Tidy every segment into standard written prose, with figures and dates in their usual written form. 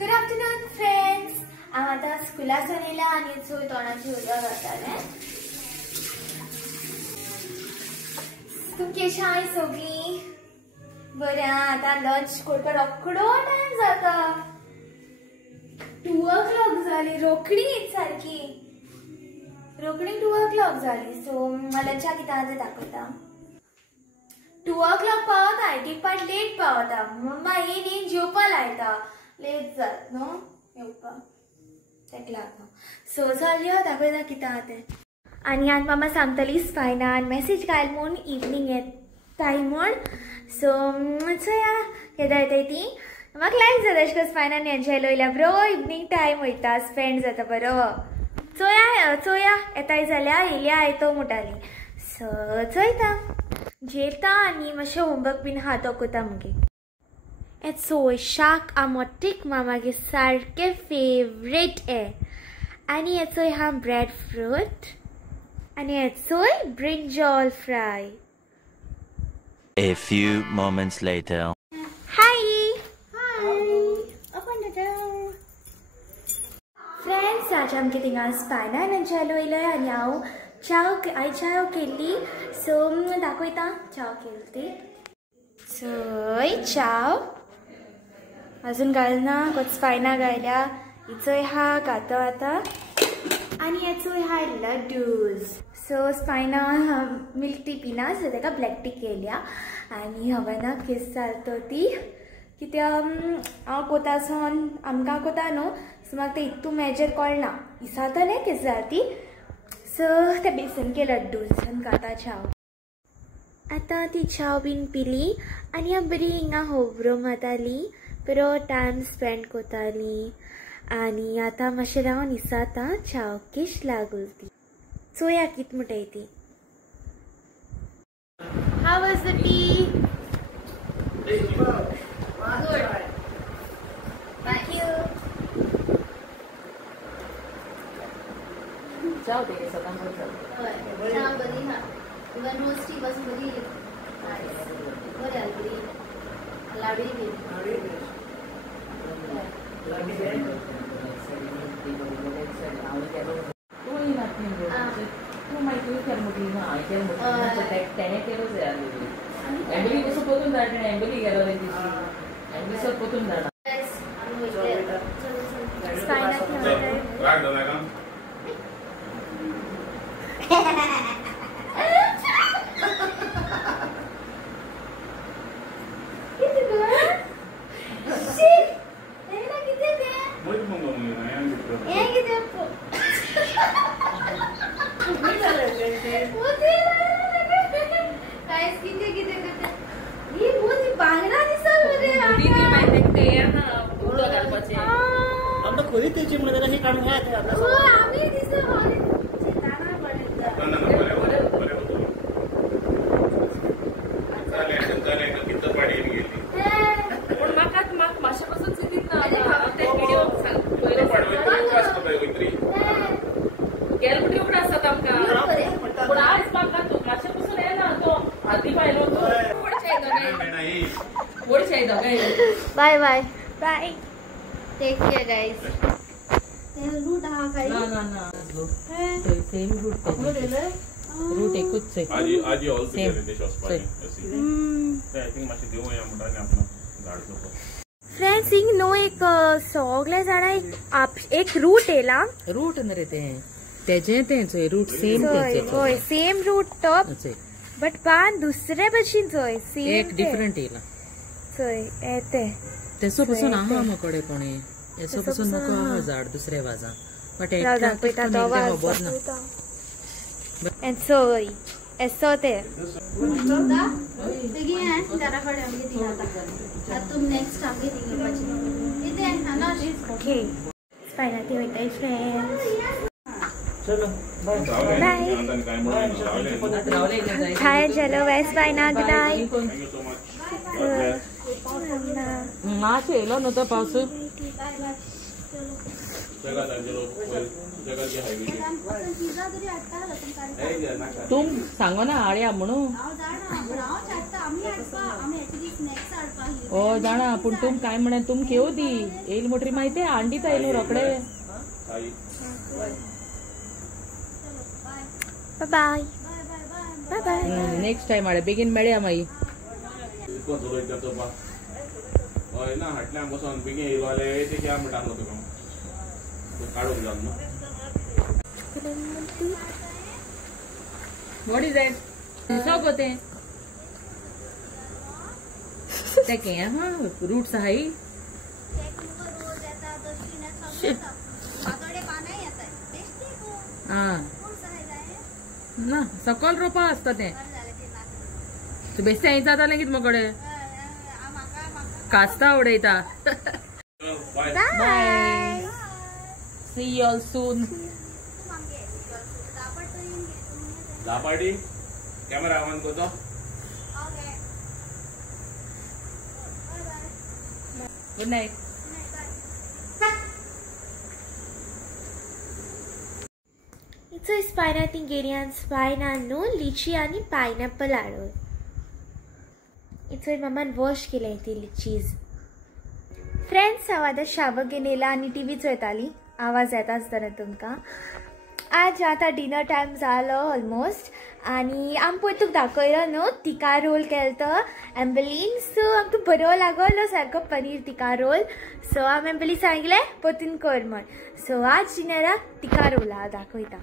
Good afternoon friends. आता स्कूलासून येयला आनी चोय तोंडाची उदक घालताले. तुमची कशी आहाय सगळीं? बरें. आता लंच करपाक रोखडो टायम जाता. 2 o'clock जाली. रोखडीच सारकी रोखडी 2 o'clock जाली. सो लंचा कितें तें दाखयता. 2 o'clock पावता. ती पाट लेट पावता. मम्मा येयली जेवपा लायता. लेट जात न्हू येवपा तेका लागून. सो चल यो दाखयता कितें तें. आनी आज मामा सांगतली स्पायनान मेसेज घाल म्हूण इवनिंग येताय म्हूण. सो चोया केदां येताय ती. म्हाका लायक जाता अशें करून स्पायनान एन्जॉय लयल्या. बरो इवनिंग टायम वयता. स्पेंड जाता बरो. चोया येताय जाल्यार येयल्या येतो म्हणटाली. सो चोयता जेवता आनी मातशें होमवर्क बीन आहा तो कोता मगे. चोय शाक आमोटीक मामागे सारके फेवरेट हे. आनी चोय हा ब्रेड फ्रूट आनी चोय brinjal fry. A few moments later. Hi. Open the door. Friends, आज आमगे थिंगा स्पायनान एन्जॉय लयलें आनी हांव चाव केल्ली. सो दाखयता चाव केली ती. चोय चाव अजून घालना. स्पायना घायल्या. चोय हा घातो आतां. आनी हे चोय हाय laddoos. So spina milk tea पिना सो ताका ब्लॅक टी केल्या. आनी हवना किस जालतो ती कित्याक हांव कोता सोन आमकां कोता न्हू. सो म्हाका तें इतू मेजर कळना. दिसातले किस जाल ती. सो ते बेसन के लड्डूज आनी खाता चाव. आतां ती चाव बीन पिली आनी हांव बरी हिंगा होबरो मारताली. बरो टायम स्पेंड कोताली. आनी आतां मातशें रावन दिसाता चाव किश लागूल ती. चोया कित म्हणटाय ती. हाव वाज the T? Good. Thank you. चाव दे सकाळ बरी. चाव बरी हा. इवन रोज टी बस बरी. बरी आली. लाडी बी. तू माहिती केलं म्हटली ना ऐकेल म्हटलं त्याने केलंच आहे. एम्बली कसं पोतून जाणे एम्बली गेलो एम्बली सब पोतून जाणार. Bye bye. Bye. Take care, guys. Route हा काही ना सेम रूट रूट एकूच आहे. आज ऑल टुगेदर डिश ऑफ स्पायना ऐसी आई थिंक माशी देव या म्हणटाने आपण गाडतो. फ्रेंड्स हिंग नो एक सगळे जाणा एक रूट येला. रूट न रे तेजे तेच रूट सेम तेचे. होय सेम रूट टॉप बट पान दुसरे भशेन चोय सेम एक डिफरंट येला. चोय येते तेसो पासून आहा मकोडे कोणी एसो पासून नको आहा झाड दुसरे वाजा बट एकटा खबर ना. एंड चोय एसो ते बेगी है घराकडे आमगे तिगाता. तुम नेक्स्ट आमगे तिगे इथे हाना ओके स्पायना ती वयताय फ्रेंड्स. चलो बाय बाय. हाय चलो वेस्ट स्पायना गुड नाइट. मासे येलो न्हू तो पावस. तुम सांगो ना हाडया म्हणून हो जाणा पण तुम काय म्हणे तुम केव दी येईल मोटरी माहिती अंडीच येईल रोकडे bye bye bye next time हाडे बेगीन मेळया माई हय ना हाटल्या बसून बेगीन येयले ते क्या म्हणटा तुका काढूंक जाय न्हू व्हॉट इज दॅट सगो ते के हा रूट्स हाय ना सकल रोपा असता ते बेश्टे हांय जातालें कितें मोकडे कास्ता उडयता bye see you all soon झापाटी कॅमेरा ऑन करतो गुड नाईट इथं स्पायना तिंगेरियन स्पायना न्हू लिची आणि पायनॅपल हाडून इथं मामान वॉश केले ती लिचीज फ्रेंड्स हांव आतां शाबक घेवन येयला आनी टीव्ही चोयताली आवाज येता आसतना तुमकां आज आतां डिनर टायम जालो ऑलमोस्ट आनी आमी पळय तुका दाखयलो न्हू तिका रोल केलो तो एम्बलीन सो आमकां बरो लागलो सारको पनीर तिका रोल सो हांव एम्बली सांगलें पोतीन कर म्हण सो आज डिनराक तिका रोल हांव दाखयता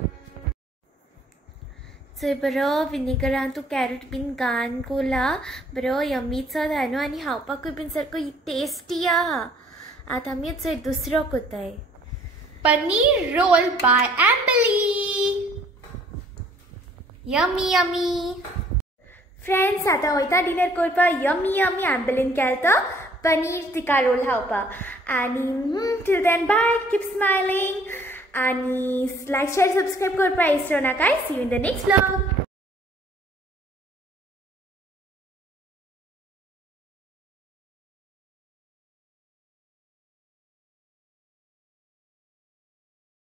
चोय बरो विनेगरान तूं कॅरट बीन घान कोला बरो यमीचो न्हू आनी खावपाकूय बीन सारको टेस्टी आहा आतां आमी चोय दुसरो कोताय पनीर रोल बाय एम्बली यमी यमी फ्रेंड्स आतां वयता डिनर करपा यमी यमी एम्बलीन केलो तो पनीर तिका रोल खावपा आनी till then bye keep smiling आणि लाईक शेअर सबस्क्राईब करपा विसरू नका see you in the next vlog